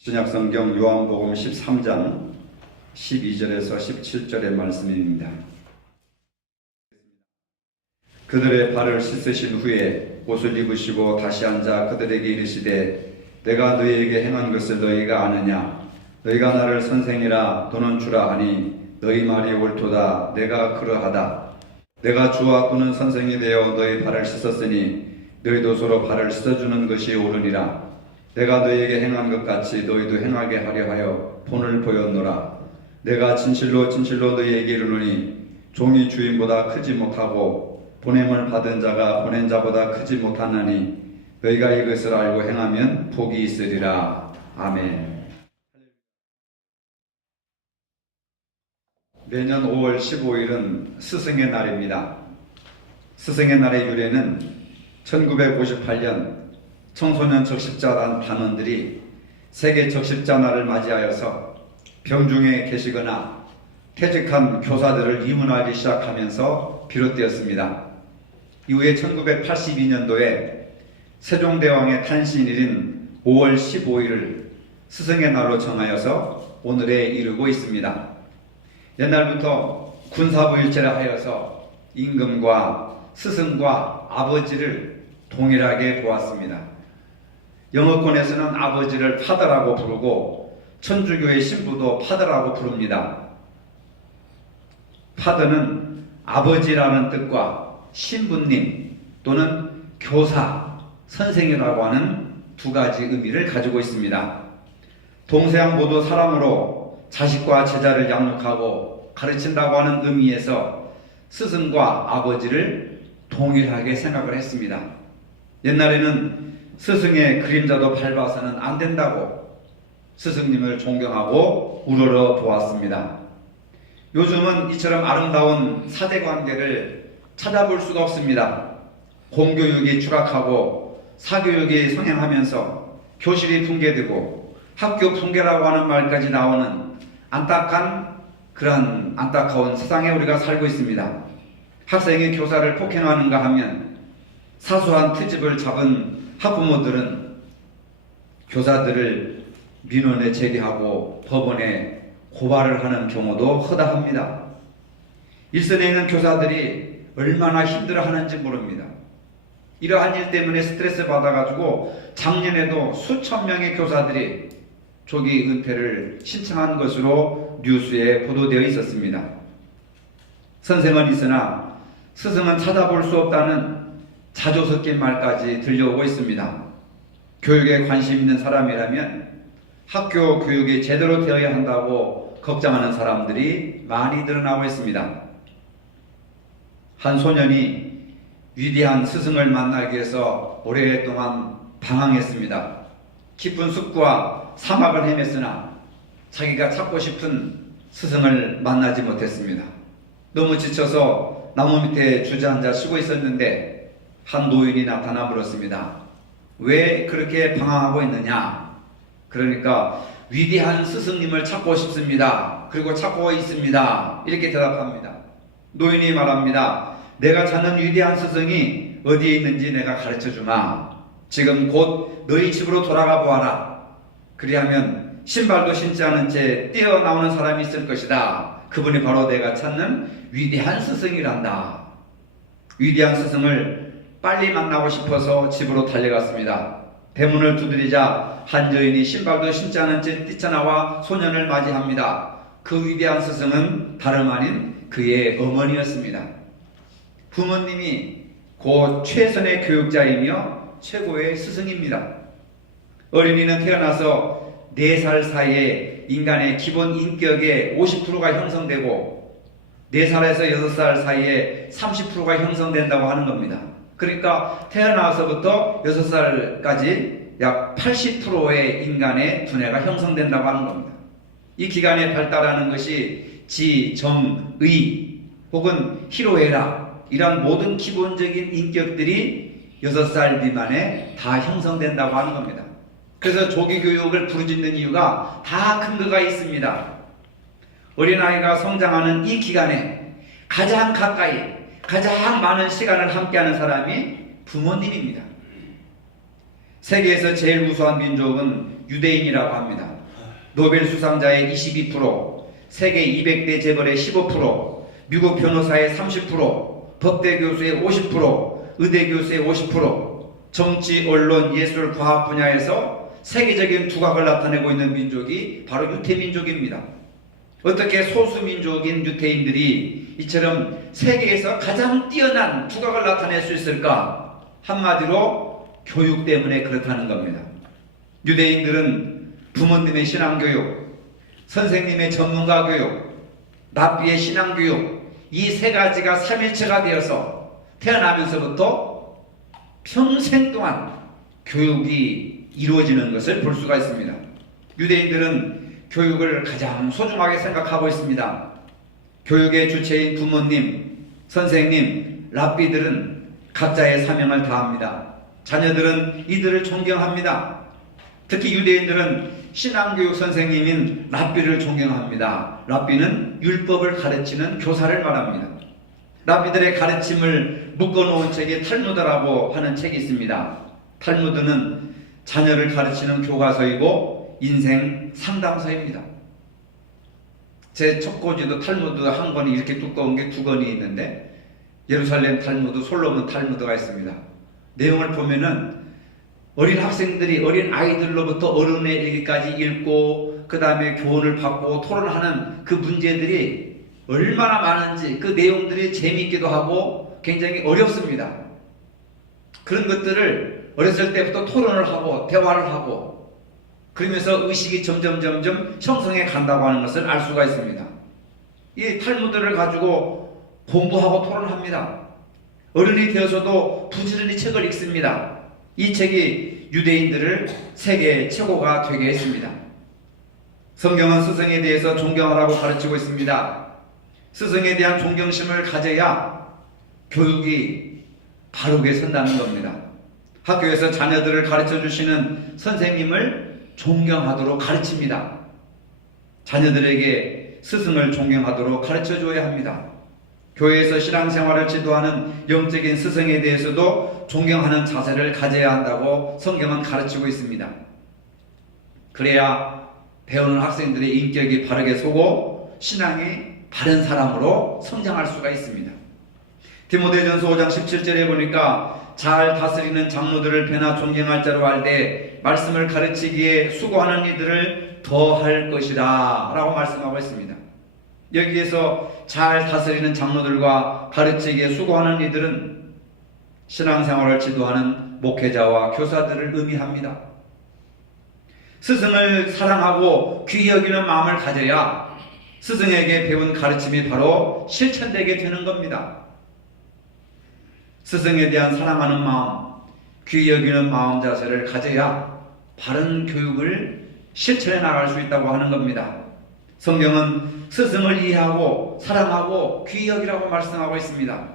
신약성경 요한복음 13장 12절에서 17절의 말씀입니다. 그들의 발을 씻으신 후에 옷을 입으시고 다시 앉아 그들에게 이르시되 내가 너희에게 행한 것을 너희가 아느냐? 너희가 나를 선생이라 또는 주라 하니 너희 말이 옳도다. 내가 그러하다. 내가 주와 또는 선생이 되어 너희 발을 씻었으니 너희도 서로 발을 씻어주는 것이 옳으니라. 내가 너희에게 행한 것 같이 너희도 행하게 하려 하여 본을 보였노라. 내가 진실로 진실로 너희에게 이르노니 종이 주인보다 크지 못하고 보냄을 받은 자가 보낸 자보다 크지 못하나니 너희가 이것을 알고 행하면 복이 있으리라. 아멘. 매년 5월 15일은 스승의 날입니다. 스승의 날의 유래는 1958년 청소년 적십자 단원들이 세계 적십자 날을 맞이하여서 병중에 계시거나 퇴직한 교사들을 이문하기 시작하면서 비롯되었습니다. 이후에 1982년도에 세종대왕의 탄신일인 5월 15일을 스승의 날로 정하여서 오늘에 이르고 있습니다. 옛날부터 군사부일체라 하여서 임금과 스승과 아버지를 동일하게 보았습니다. 영어권에서는 아버지를 파더라고 부르고 천주교의 신부도 파더라고 부릅니다. 파더는 아버지라는 뜻과 신부님 또는 교사, 선생이라고 하는 두 가지 의미를 가지고 있습니다. 동서양 모두 사람으로 자식과 제자를 양육하고 가르친다고 하는 의미에서 스승과 아버지를 동일하게 생각을 했습니다. 옛날에는 스승의 그림자도 밟아서는 안 된다고 스승님을 존경하고 우러러 보았습니다. 요즘은 이처럼 아름다운 사대관계를 찾아볼 수가 없습니다. 공교육이 추락하고 사교육이 성행하면서 교실이 붕괴되고 학교 붕괴라고 하는 말까지 나오는 그런 안타까운 세상에 우리가 살고 있습니다. 학생이 교사를 폭행하는가 하면 사소한 트집을 잡은 학부모들은 교사들을 민원에 제기하고 법원에 고발을 하는 경우도 허다합니다. 일선에 있는 교사들이 얼마나 힘들어하는지 모릅니다. 이러한 일 때문에 스트레스 받아가지고 작년에도 수천 명의 교사들이 조기 은퇴를 신청한 것으로 뉴스에 보도되어 있었습니다. 선생은 있으나 스승은 찾아볼 수 없다는 자조 섞인 말까지 들려오고 있습니다. 교육에 관심 있는 사람이라면 학교 교육이 제대로 되어야 한다고 걱정하는 사람들이 많이 늘어나고 있습니다. 한 소년이 위대한 스승을 만나기 위해서 오랫동안 방황했습니다. 깊은 숲과 사막을 헤맸으나 자기가 찾고 싶은 스승을 만나지 못했습니다. 너무 지쳐서 나무 밑에 주저앉아 쉬고 있었는데 한 노인이 나타나 물었습니다. 왜 그렇게 방황하고 있느냐? 그러니까 위대한 스승님을 찾고 싶습니다. 그리고 찾고 있습니다. 이렇게 대답합니다. 노인이 말합니다. 내가 찾는 위대한 스승이 어디에 있는지 내가 가르쳐주마. 지금 곧 너희 집으로 돌아가 보아라. 그리하면 신발도 신지 않은 채 뛰어나오는 사람이 있을 것이다. 그분이 바로 내가 찾는 위대한 스승이란다. 위대한 스승을 빨리 만나고 싶어서 집으로 달려갔습니다. 대문을 두드리자 한 여인이 신발도 신지 않은 채 뛰쳐나와 소년을 맞이합니다. 그 위대한 스승은 다름 아닌 그의 어머니였습니다. 부모님이 곧 최선의 교육자이며 최고의 스승입니다. 어린이는 태어나서 4살 사이에 인간의 기본 인격의 50%가 형성되고 4살에서 6살 사이에 30%가 형성된다고 하는 겁니다. 그러니까 태어나서부터 6살까지 약 80%의 인간의 두뇌가 형성된다고 하는 겁니다. 이 기간에 발달하는 것이 지, 정, 의 혹은 희로애락 이런 모든 기본적인 인격들이 6살 미만에 다 형성된다고 하는 겁니다. 그래서 조기 교육을 부르짖는 이유가 다 근거가 있습니다. 어린아이가 성장하는 이 기간에 가장 가까이 가장 많은 시간을 함께하는 사람이 부모님입니다. 세계에서 제일 우수한 민족은 유대인이라고 합니다. 노벨 수상자의 22%, 세계 200대 재벌의 15%, 미국 변호사의 30%, 법대 교수의 50%, 의대 교수의 50%, 정치, 언론, 예술, 과학 분야에서 세계적인 두각을 나타내고 있는 민족이 바로 유태민족입니다. 어떻게 소수민족인 유태인들이 이처럼 세계에서 가장 뛰어난 두각을 나타낼 수 있을까? 한마디로 교육 때문에 그렇다는 겁니다. 유대인들은 부모님의 신앙교육, 선생님의 전문가 교육, 랍비의 신앙교육, 이 세 가지가 삼일체가 되어서 태어나면서부터 평생 동안 교육이 이루어지는 것을 볼 수가 있습니다. 유대인들은 교육을 가장 소중하게 생각하고 있습니다. 교육의 주체인 부모님, 선생님, 랍비들은 각자의 사명을 다합니다. 자녀들은 이들을 존경합니다. 특히 유대인들은 신앙교육 선생님인 랍비를 존경합니다. 랍비는 율법을 가르치는 교사를 말합니다. 랍비들의 가르침을 묶어놓은 책이 탈무드라고 하는 책이 있습니다. 탈무드는 자녀를 가르치는 교과서이고 인생 상담서입니다. 제 첫 고지도 탈무드 한 권이 이렇게 두꺼운 게 2권이 있는데 예루살렘 탈무드, 솔로몬 탈무드가 있습니다. 내용을 보면은 어린 학생들이 어린 아이들로부터 어른에 이르기까지 읽고 그 다음에 교훈을 받고 토론하는 그 문제들이 얼마나 많은지 그 내용들이 재미있기도 하고 굉장히 어렵습니다. 그런 것들을 어렸을 때부터 토론을 하고 대화를 하고 그러면서 의식이 점점 형성해 간다고 하는 것을 알 수가 있습니다. 이 탈무드를 가지고 공부하고 토론합니다. 어른이 되어서도 부지런히 책을 읽습니다. 이 책이 유대인들을 세계 최고가 되게 했습니다. 성경은 스승에 대해서 존경하라고 가르치고 있습니다. 스승에 대한 존경심을 가져야 교육이 바르게 선다는 겁니다. 학교에서 자녀들을 가르쳐 주시는 선생님을 존경하도록 가르칩니다. 자녀들에게 스승을 존경하도록 가르쳐 줘야 합니다. 교회에서 신앙생활을 지도하는 영적인 스승에 대해서도 존경하는 자세를 가져야 한다고 성경은 가르치고 있습니다. 그래야 배우는 학생들의 인격이 바르게 서고 신앙이 바른 사람으로 성장할 수가 있습니다. 디모데전서 5장 17절에 보니까 잘 다스리는 장로들을 배나 존경할 자로 알되 말씀을 가르치기에 수고하는 이들을 더할 것이다 라고 말씀하고 있습니다. 여기에서 잘 다스리는 장로들과 가르치기에 수고하는 이들은 신앙생활을 지도하는 목회자와 교사들을 의미합니다. 스승을 사랑하고 귀히 여기는 마음을 가져야 스승에게 배운 가르침이 바로 실천되게 되는 겁니다. 스승에 대한 사랑하는 마음, 귀히 여기는 마음 자세를 가져야 바른 교육을 실천해 나갈 수 있다고 하는 겁니다. 성경은 스승을 이해하고 사랑하고 귀히 여기라고 말씀하고 있습니다.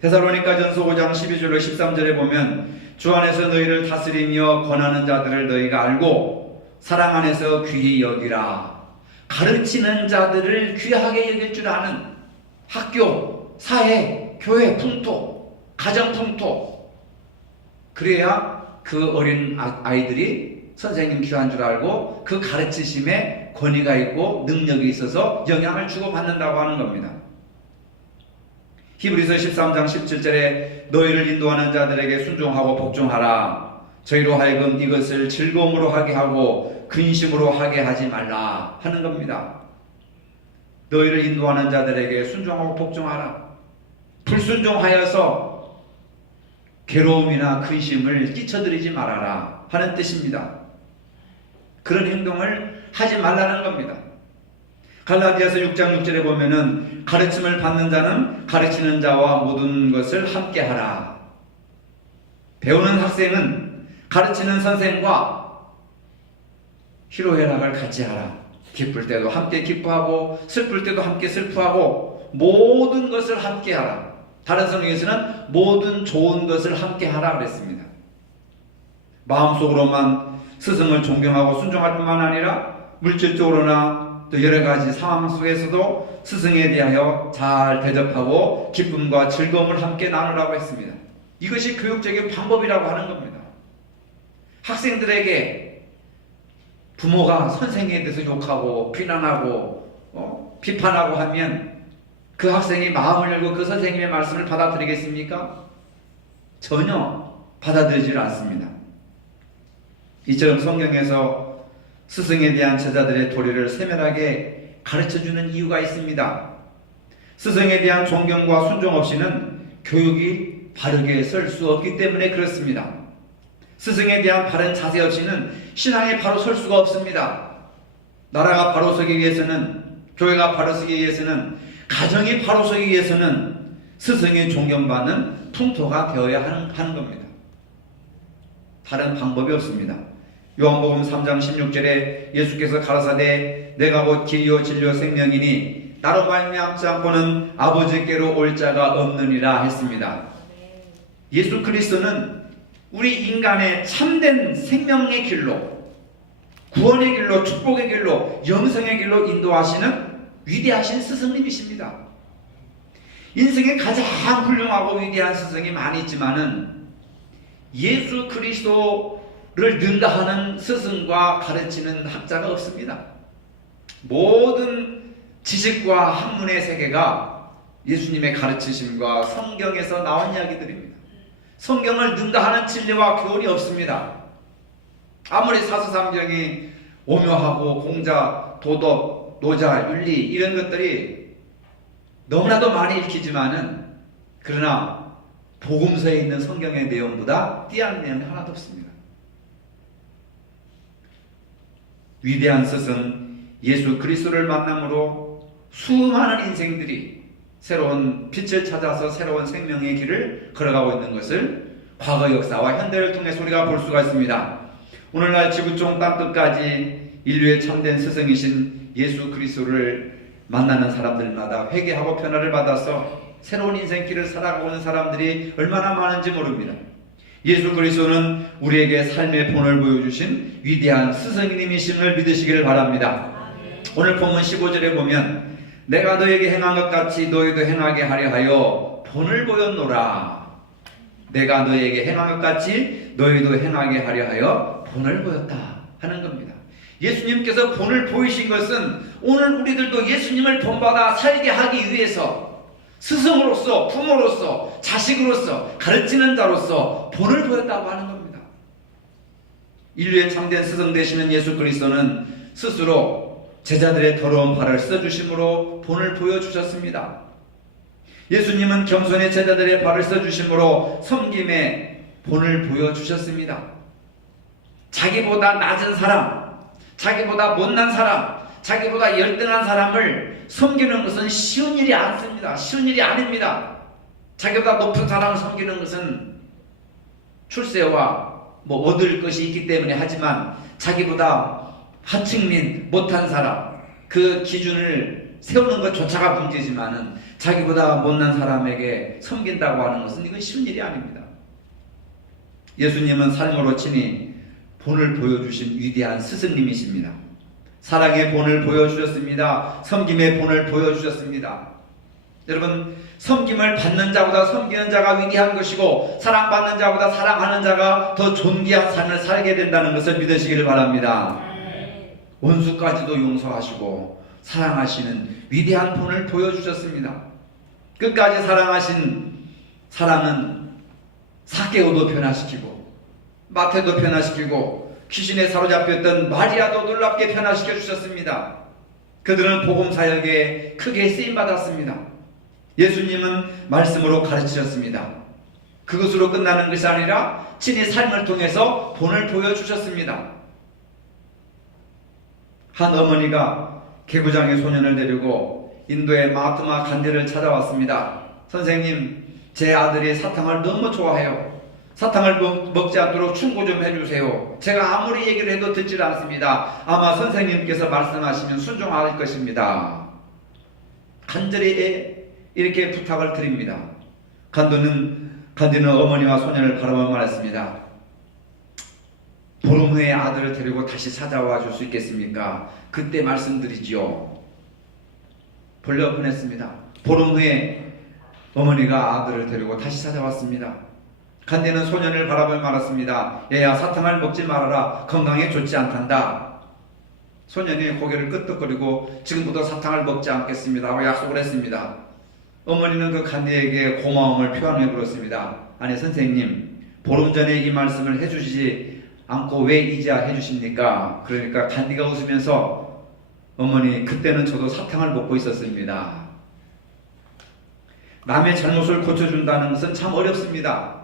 데살로니가전서 5장 12절로 13절에 보면 주 안에서 너희를 다스리며 권하는 자들을 너희가 알고 사랑 안에서 귀히 여기라. 가르치는 자들을 귀하게 여길 줄 아는 학교, 사회, 교회 풍토, 가정 풍토. 그래야 그 어린 아이들이 선생님 귀한 줄 알고 그 가르치심에 권위가 있고 능력이 있어서 영향을 주고받는다고 하는 겁니다. 히브리서 13장 17절에 너희를 인도하는 자들에게 순종하고 복종하라. 저희로 하여금 이것을 즐거움으로 하게 하고 근심으로 하게 하지 말라 하는 겁니다. 너희를 인도하는 자들에게 순종하고 복종하라. 불순종하여서 괴로움이나 근심을 끼쳐드리지 말아라 하는 뜻입니다. 그런 행동을 하지 말라는 겁니다. 갈라디아서 6장 6절에 보면은 가르침을 받는 자는 가르치는 자와 모든 것을 함께 하라. 배우는 학생은 가르치는 선생과 희로애락을 같이 하라. 기쁠 때도 함께 기뻐하고 슬플 때도 함께 슬퍼하고 모든 것을 함께 하라. 다른 성경에서는 모든 좋은 것을 함께 하라 그랬습니다. 마음속으로만 스승을 존경하고 순종할 뿐만 아니라 물질적으로나 또 여러 가지 상황 속에서도 스승에 대하여 잘 대접하고 기쁨과 즐거움을 함께 나누라고 했습니다. 이것이 교육적인 방법이라고 하는 겁니다. 학생들에게 부모가 선생님에 대해서 욕하고 비난하고 비판하고 하면 그 학생이 마음을 열고 그 선생님의 말씀을 받아들이겠습니까? 전혀 받아들이질 않습니다. 이처럼 성경에서 스승에 대한 제자들의 도리를 세밀하게 가르쳐주는 이유가 있습니다. 스승에 대한 존경과 순종 없이는 교육이 바르게 설 수 없기 때문에 그렇습니다. 스승에 대한 바른 자세 없이는 신앙이 바로 설 수가 없습니다. 나라가 바로 서기 위해서는, 교회가 바로 서기 위해서는, 가정이 바로 서기 위해서는 스승의 존경받는 풍토가 되어야 하는 겁니다. 다른 방법이 없습니다. 요한복음 3장 16절에 예수께서 가라사대 내가 곧 길이요 진리요 생명이니 나로 말미암지 않고는 아버지께로 올 자가 없느니라 했습니다. 예수 그리스도는 우리 인간의 참된 생명의 길로, 구원의 길로, 축복의 길로, 영생의 길로 인도하시는 위대하신 스승님이십니다. 인생에 가장 훌륭하고 위대한 스승이 많이 있지만은 예수 그리스도를 능가하는 스승과 가르치는 학자가 없습니다. 모든 지식과 학문의 세계가 예수님의 가르치심과 성경에서 나온 이야기들입니다. 성경을 능가하는 진리와 교훈이 없습니다. 아무리 사서삼경이 오묘하고 공자, 도덕, 노자, 윤리 이런 것들이 너무나도 많이 읽히지만은 그러나 복음서에 있는 성경의 내용보다 띄한 내용이 하나도 없습니다. 위대한 스승 예수 그리스도를 만남으로 수많은 인생들이 새로운 빛을 찾아서 새로운 생명의 길을 걸어가고 있는 것을 과거 역사와 현대를 통해서 우리가 볼 수가 있습니다. 오늘날 지구촌 땅끝까지 인류의 참된 스승이신 예수 그리스도를 만나는 사람들마다 회개하고 변화를 받아서 새로운 인생길을 살아가고 있는 사람들이 얼마나 많은지 모릅니다. 예수 그리스도는 우리에게 삶의 본을 보여주신 위대한 스승님이심을 믿으시기를 바랍니다. 오늘 본문 15절에 보면 내가 너에게 행한 것 같이 너희도 행하게 하려 하여 본을 보였노라. 내가 너에게 행한 것 같이 너희도 행하게 하려 하여 본을 보였다 하는 겁니다. 예수님께서 본을 보이신 것은 오늘 우리들도 예수님을 본받아 살게 하기 위해서 스승으로서, 부모로서, 자식으로서, 가르치는 자로서 본을 보였다고 하는 겁니다. 인류의 참된 스승 되시는 예수 그리스도는 스스로 제자들의 더러운 발을 써주심으로 본을 보여주셨습니다. 예수님은 겸손의 제자들의 발을 써주심으로 섬김의 본을 보여주셨습니다. 자기보다 낮은 사람, 자기보다 못난 사람, 자기보다 열등한 사람을 섬기는 것은 쉬운 일이 않습니다. 쉬운 일이 아닙니다. 자기보다 높은 사람을 섬기는 것은 출세와 얻을 것이 있기 때문에 하지만 자기보다 하층민, 못한 사람, 그 기준을 세우는 것조차가 문제지만은 자기보다 못난 사람에게 섬긴다고 하는 것은 이건 쉬운 일이 아닙니다. 예수님은 삶으로 친히 본을 보여주신 위대한 스승님이십니다. 사랑의 본을 보여주셨습니다. 섬김의 본을 보여주셨습니다. 여러분, 섬김을 받는 자보다 섬기는 자가 위대한 것이고 사랑받는 자보다 사랑하는 자가 더 존귀한 삶을 살게 된다는 것을 믿으시기를 바랍니다. 원수까지도 용서하시고 사랑하시는 위대한 본을 보여주셨습니다. 끝까지 사랑하신 사랑은 삭개오도 변화시키고 마태도 변화시키고 귀신에 사로잡혔던 마리아도 놀랍게 변화시켜 주셨습니다. 그들은 복음 사역에 크게 쓰임받았습니다. 예수님은 말씀으로 가르치셨습니다. 그것으로 끝나는 것이 아니라 친히 삶을 통해서 본을 보여주셨습니다. 한 어머니가 개구장의 소년을 데리고 인도의 마하트마 간디를 찾아왔습니다. 선생님, 제 아들이 사탕을 너무 좋아해요. 사탕을 먹지 않도록 충고 좀 해주세요. 제가 아무리 얘기를 해도 듣질 않습니다. 아마 선생님께서 말씀하시면 순종할 것입니다. 간절히 이렇게 부탁을 드립니다. 간디는 어머니와 소년을 바라보며 말했습니다. 보름 후에 아들을 데리고 다시 찾아와 줄 수 있겠습니까? 그때 말씀드리지요. 벌려 보냈습니다. 보름 후에 어머니가 아들을 데리고 다시 찾아왔습니다. 간디는 소년을 바라보며 말했습니다. 얘야, 사탕을 먹지 말아라. 건강에 좋지 않단다. 소년이 고개를 끄덕거리고 지금부터 사탕을 먹지 않겠습니다 하고 약속을 했습니다. 어머니는 그 간디에게 고마움을 표현해 물었습니다. 아니 선생님, 보름 전에 이 말씀을 해주시지 않고 왜 이제야 해주십니까? 그러니까 간디가 웃으면서 어머니, 그때는 저도 사탕을 먹고 있었습니다. 남의 잘못을 고쳐준다는 것은 참 어렵습니다.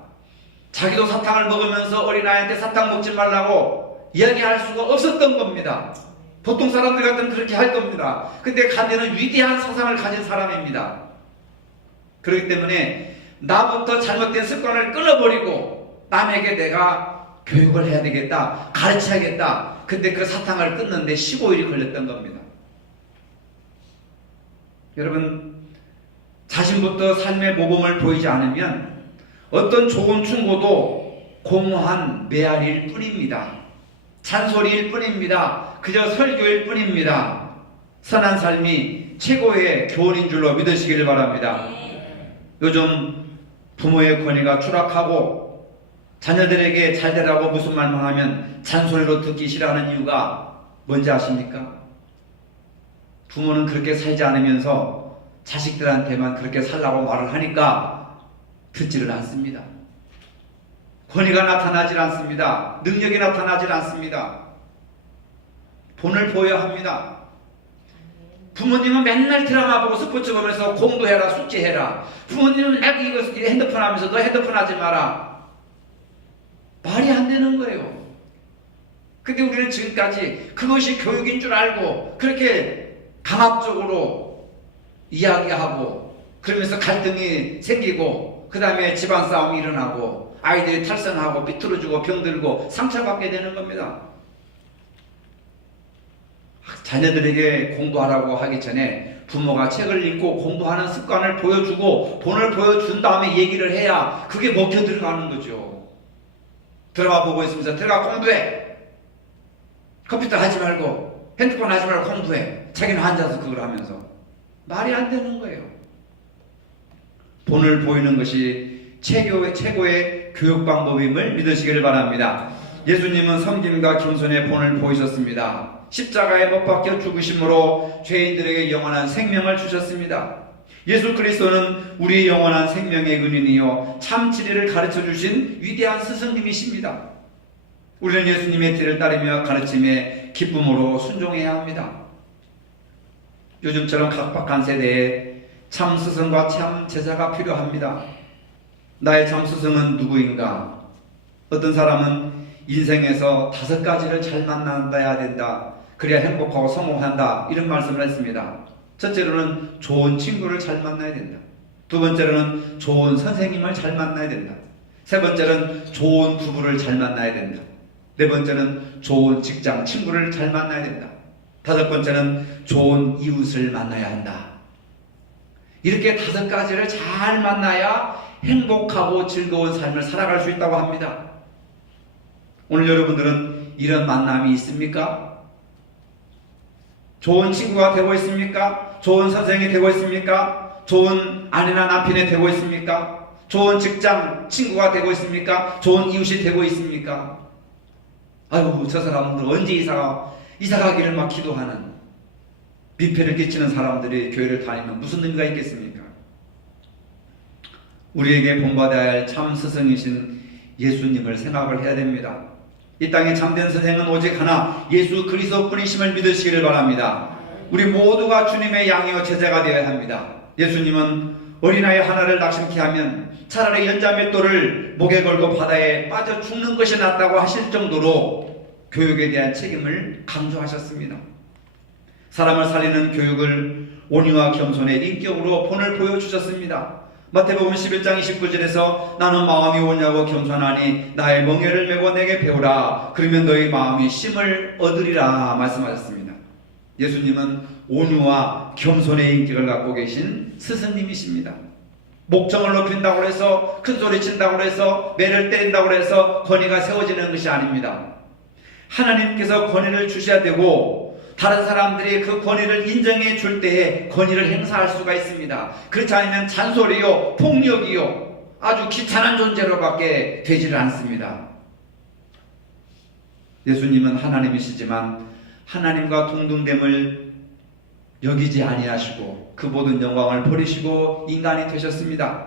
자기도 사탕을 먹으면서 어린아이한테 사탕 먹지 말라고 이야기할 수가 없었던 겁니다. 보통 사람들 같으면 그렇게 할 겁니다. 근데 간디는 위대한 사상을 가진 사람입니다. 그렇기 때문에 나부터 잘못된 습관을 끊어버리고 남에게 내가 교육을 해야 되겠다, 가르쳐야겠다. 근데 그 사탕을 끊는데 15일이 걸렸던 겁니다. 여러분, 자신부터 삶의 모범을 보이지 않으면 어떤 좋은 충고도 공허한 메아리일 뿐입니다. 잔소리일 뿐입니다. 그저 설교일 뿐입니다. 선한 삶이 최고의 교훈인 줄로 믿으시기를 바랍니다. 요즘 부모의 권위가 추락하고 자녀들에게 잘 되라고 무슨 말만 하면 잔소리로 듣기 싫어하는 이유가 뭔지 아십니까? 부모는 그렇게 살지 않으면서 자식들한테만 그렇게 살라고 말을 하니까 듣지를 않습니다. 권위가 나타나질 않습니다. 능력이 나타나질 않습니다. 본을 보여야 합니다. 부모님은 맨날 드라마 보고 스포츠 보면서 공부해라, 숙제해라. 부모님은 막 이거 핸드폰 하면서 너 핸드폰 하지 마라. 말이 안 되는 거예요. 근데 우리는 지금까지 그것이 교육인 줄 알고 그렇게 강압적으로 이야기하고 그러면서 갈등이 생기고 그 다음에 집안 싸움이 일어나고 아이들이 탈선하고 삐뚤어지고 병들고 상처받게 되는 겁니다. 자녀들에게 공부하라고 하기 전에 부모가 책을 읽고 공부하는 습관을 보여주고 본을 보여준 다음에 얘기를 해야 그게 먹혀 들어가는 거죠. 드라마 보고 있으면서 들어가 공부해. 컴퓨터 하지 말고 핸드폰 하지 말고 공부해. 자기는 앉아서 그걸 하면서 말이 안 되는 거예요. 본을 보이는 것이 최고의 교육 방법임을 믿으시기를 바랍니다. 예수님은 섬김과 겸손의 본을 보이셨습니다. 십자가에 못 박혀 죽으심으로 죄인들에게 영원한 생명을 주셨습니다. 예수 그리스도는 우리 영원한 생명의 은인이요 참 진리를 가르쳐 주신 위대한 스승님이십니다. 우리는 예수님의 뒤를 따르며 가르침에 기쁨으로 순종해야 합니다. 요즘처럼 각박한 세대에 참 스승과 참 제자가 필요합니다. 나의 참 스승은 누구인가? 어떤 사람은 인생에서 5가지를 잘 만나야 된다. 그래야 행복하고 성공한다. 이런 말씀을 했습니다. 첫째로는 좋은 친구를 잘 만나야 된다. 두 번째로는 좋은 선생님을 잘 만나야 된다. 세 번째는 좋은 부부를 잘 만나야 된다. 네 번째는 좋은 직장 친구를 잘 만나야 된다. 다섯 번째는 좋은 이웃을 만나야 한다. 이렇게 5가지를 잘 만나야 행복하고 즐거운 삶을 살아갈 수 있다고 합니다. 오늘 여러분들은 이런 만남이 있습니까? 좋은 친구가 되고 있습니까? 좋은 선생이 되고 있습니까? 좋은 아내나 남편이 되고 있습니까? 좋은 직장 친구가 되고 있습니까? 좋은 이웃이 되고 있습니까? 아유, 저 사람들 언제 이사 가기를 막 기도하는 민폐를 끼치는 사람들이 교회를 다니면 무슨 의미가 있겠습니까? 우리에게 본받아야 할 참 스승이신 예수님을 생각을 해야 됩니다. 이 땅에 참된 선생은 오직 하나 예수 그리스도뿐이심을 믿으시기를 바랍니다. 우리 모두가 주님의 양이요 제자가 되어야 합니다. 예수님은 어린아이 하나를 낙심케 하면 차라리 연자 몇 돌을 목에 걸고 바다에 빠져 죽는 것이 낫다고 하실 정도로 교육에 대한 책임을 강조하셨습니다. 사람을 살리는 교육을 온유와 겸손의 인격으로 본을 보여주셨습니다. 마태복음 11장 29절에서 나는 마음이 온유하고 겸손하니 나의 멍에를 메고 내게 배우라. 그러면 너희 마음이 쉼을 얻으리라 말씀하셨습니다. 예수님은 온유와 겸손의 인격을 갖고 계신 스승님이십니다. 목청을 높인다고 해서 큰소리 친다고 해서 매를 때린다고 해서 권위가 세워지는 것이 아닙니다. 하나님께서 권위를 주셔야 되고 다른 사람들이 그 권위를 인정해 줄 때에 권위를 행사할 수가 있습니다. 그렇지 않으면 잔소리요, 폭력이요, 아주 귀찮은 존재로밖에 되지를 않습니다. 예수님은 하나님이시지만 하나님과 동등됨을 여기지 아니하시고 그 모든 영광을 버리시고 인간이 되셨습니다.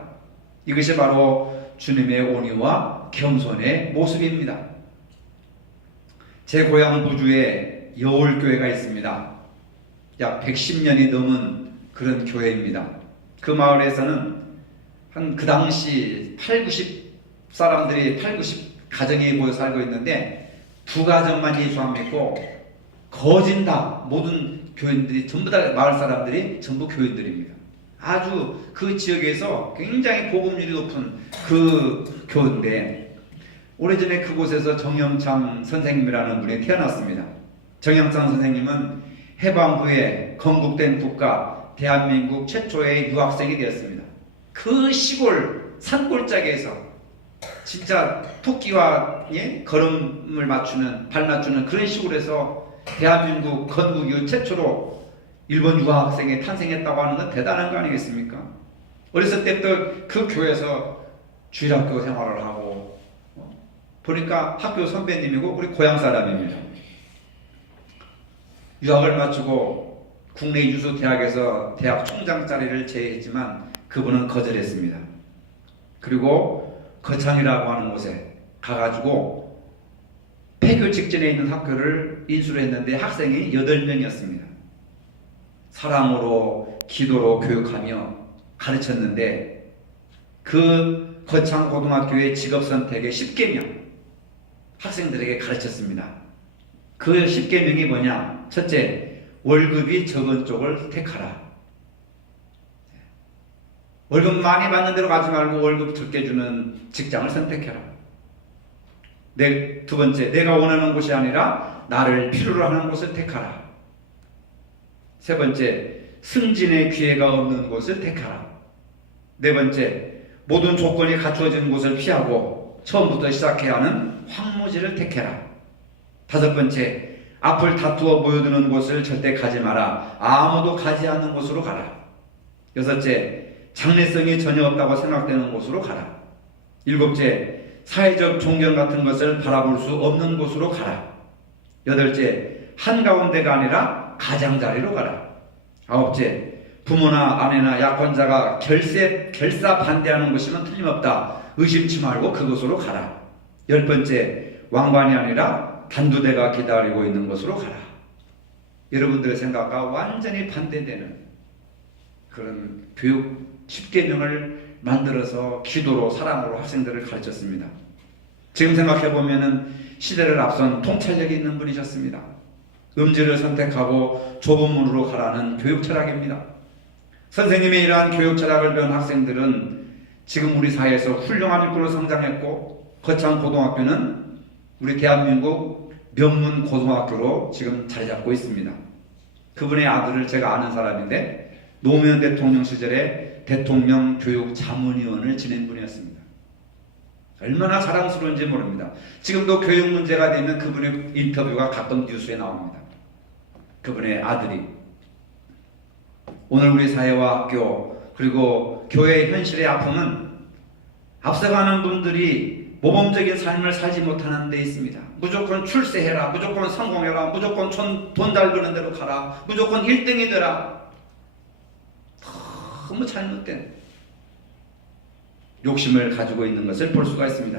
이것이 바로 주님의 온유와 겸손의 모습입니다. 제 고향 무주에 여울교회가 있습니다. 약 110년이 넘은 그런 교회입니다. 그 마을에서는 한 그 당시 80, 90 가정이 모여 살고 있는데 두 가정만 예수 안 믿고 거진 다 모든 교인들이 전부 다 마을 사람들이 전부 교인들입니다. 아주 그 지역에서 굉장히 복음률이 높은 그 교회인데 오래전에 그곳에서 정영창 선생님이라는 분이 태어났습니다. 정영창 선생님은 해방 후에 건국된 국가 대한민국 최초의 유학생이 되었습니다. 그 시골 산골짜기에서 진짜 토끼와 걸음을 맞추는 발 맞추는 그런 시골에서 대한민국 건국 이후 최초로 일본 유학생이 탄생했다고 하는 건 대단한 거 아니겠습니까? 어렸을 때부터 그 교회에서 주일학교 생활을 하고 보니까 학교 선배님이고 우리 고향 사람입니다. 유학을 마치고 국내 유수 대학에서 대학 총장 자리를 제의했지만 그분은 거절했습니다. 그리고 거창이라고 하는 곳에 가가지고 폐교 직전에 있는 학교를 인수를 했는데 학생이 8명이었습니다. 사랑으로 기도로 교육하며 가르쳤는데 그 거창고등학교의 직업선택의 10계명 학생들에게 가르쳤습니다. 그 10계명이 뭐냐? 첫째, 월급이 적은 쪽을 택하라. 월급 많이 받는 데로 가지 말고 월급 적게 주는 직장을 선택해라. 두 번째, 내가 원하는 곳이 아니라 나를 필요로 하는 곳을 택하라. 세 번째, 승진의 기회가 없는 곳을 택하라. 네 번째, 모든 조건이 갖추어진 곳을 피하고 처음부터 시작해야 하는 황무지를 택해라. 다섯 번째, 앞을 다투어 보여주는 곳을 절대 가지 마라. 아무도 가지 않는 곳으로 가라. 여섯째, 장래성이 전혀 없다고 생각되는 곳으로 가라. 일곱째, 사회적 존경 같은 것을 바라볼 수 없는 곳으로 가라. 여덟째, 한가운데가 아니라 가장자리로 가라. 아홉째, 부모나 아내나 약혼자가 결사 반대하는 것이면 틀림없다. 의심치 말고 그곳으로 가라. 열 번째, 왕관이 아니라 단두대가 기다리고 있는 곳으로 가라. 여러분들의 생각과 완전히 반대되는 그런 교육 10계명을 만들어서 기도로 사랑으로 학생들을 가르쳤습니다. 지금 생각해보면 시대를 앞선 통찰력이 있는 분이셨습니다. 음지를 선택하고 좁은 문으로 가라는 교육 철학입니다. 선생님의 이러한 교육 철학을 배운 학생들은 지금 우리 사회에서 훌륭한 인구로 성장했고 거창 고등학교는 우리 대한민국 명문 고등학교로 지금 자리 잡고 있습니다. 그분의 아들을 제가 아는 사람인데 노무현 대통령 시절에 대통령 교육 자문위원을 지낸 분이었습니다. 얼마나 자랑스러운지 모릅니다. 지금도 교육 문제가 되면 그분의 인터뷰가 가끔 뉴스에 나옵니다. 그분의 아들이 오늘 우리 사회와 학교 그리고 교회의 현실의 아픔은 앞서가는 분들이 모범적인 삶을 살지 못하는 데 있습니다. 무조건 출세해라, 무조건 성공해라, 무조건 돈 잘 버는 대로 가라, 무조건 1등이 되라. 너무 잘못된 욕심을 가지고 있는 것을 볼 수가 있습니다.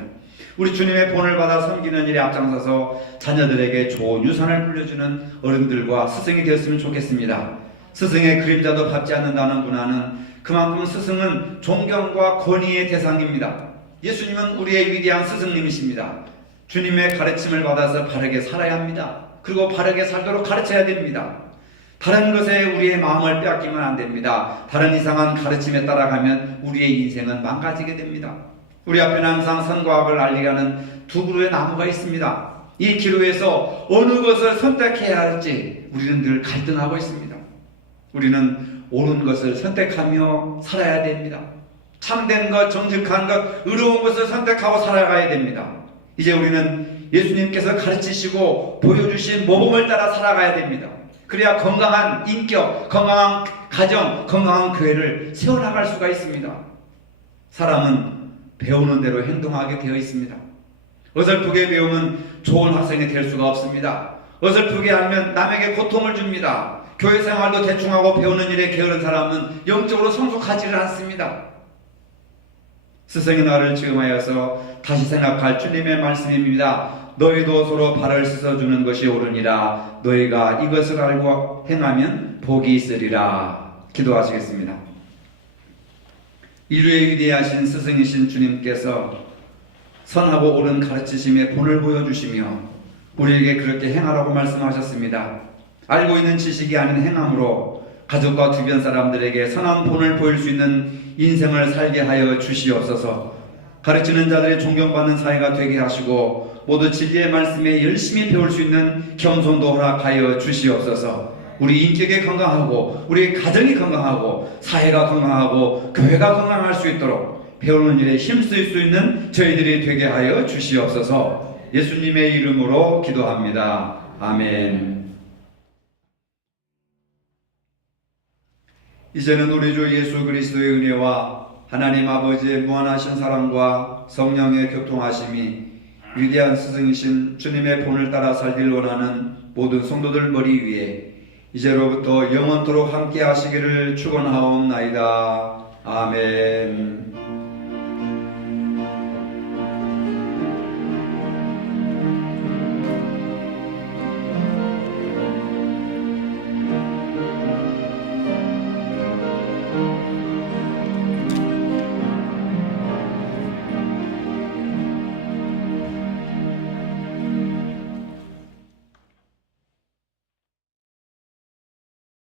우리 주님의 본을 받아 섬기는 일에 앞장서서 자녀들에게 좋은 유산을 물려주는 어른들과 스승이 되었으면 좋겠습니다. 스승의 그림자도 밟지 않는다는 문화는 그만큼 스승은 존경과 권위의 대상입니다. 예수님은 우리의 위대한 스승님이십니다. 주님의 가르침을 받아서 바르게 살아야 합니다. 그리고 바르게 살도록 가르쳐야 됩니다. 다른 것에 우리의 마음을 빼앗기면 안 됩니다. 다른 이상한 가르침에 따라가면 우리의 인생은 망가지게 됩니다. 우리 앞에는 항상 선과 악을 알리가는 두 그루의 나무가 있습니다. 이 기로에서 어느 것을 선택해야 할지 우리는 늘 갈등하고 있습니다. 우리는 옳은 것을 선택하며 살아야 됩니다. 참된 것, 정직한 것, 의로운 것을 선택하고 살아가야 됩니다. 이제 우리는 예수님께서 가르치시고 보여주신 모범을 따라 살아가야 됩니다. 그래야 건강한 인격, 건강한 가정, 건강한 교회를 세워나갈 수가 있습니다. 사람은 배우는 대로 행동하게 되어 있습니다. 어설프게 배우면 좋은 학생이 될 수가 없습니다. 어설프게 알면 남에게 고통을 줍니다. 교회 생활도 대충하고 배우는 일에 게으른 사람은 영적으로 성숙하지를 않습니다. 스승이 나를 지음하여서 다시 생각할 주님의 말씀입니다. 너희도 서로 발을 씻어주는 것이 옳으니라. 너희가 이것을 알고 행하면 복이 있으리라. 기도하시겠습니다. 인류의 위대하신 스승이신 주님께서 선하고 옳은 가르치심의 본을 보여주시며 우리에게 그렇게 행하라고 말씀하셨습니다. 알고 있는 지식이 아닌 행함으로 가족과 주변 사람들에게 선한 본을 보일 수 있는 인생을 살게 하여 주시옵소서. 가르치는 자들이 존경받는 사회가 되게 하시고 모두 진리의 말씀에 열심히 배울 수 있는 겸손도 허락하여 주시옵소서. 우리 인격이 건강하고 우리 가정이 건강하고 사회가 건강하고 교회가 건강할 수 있도록 배우는 일에 힘쓸 수 있는 저희들이 되게 하여 주시옵소서. 예수님의 이름으로 기도합니다. 아멘. 이제는 우리 주 예수 그리스도의 은혜와 하나님 아버지의 무한하신 사랑과 성령의 교통하심이 위대한 스승이신 주님의 본을 따라 살길 원하는 모든 성도들 머리 위에 이제로부터 영원토록 함께 하시기를 축원하옵나이다. 아멘.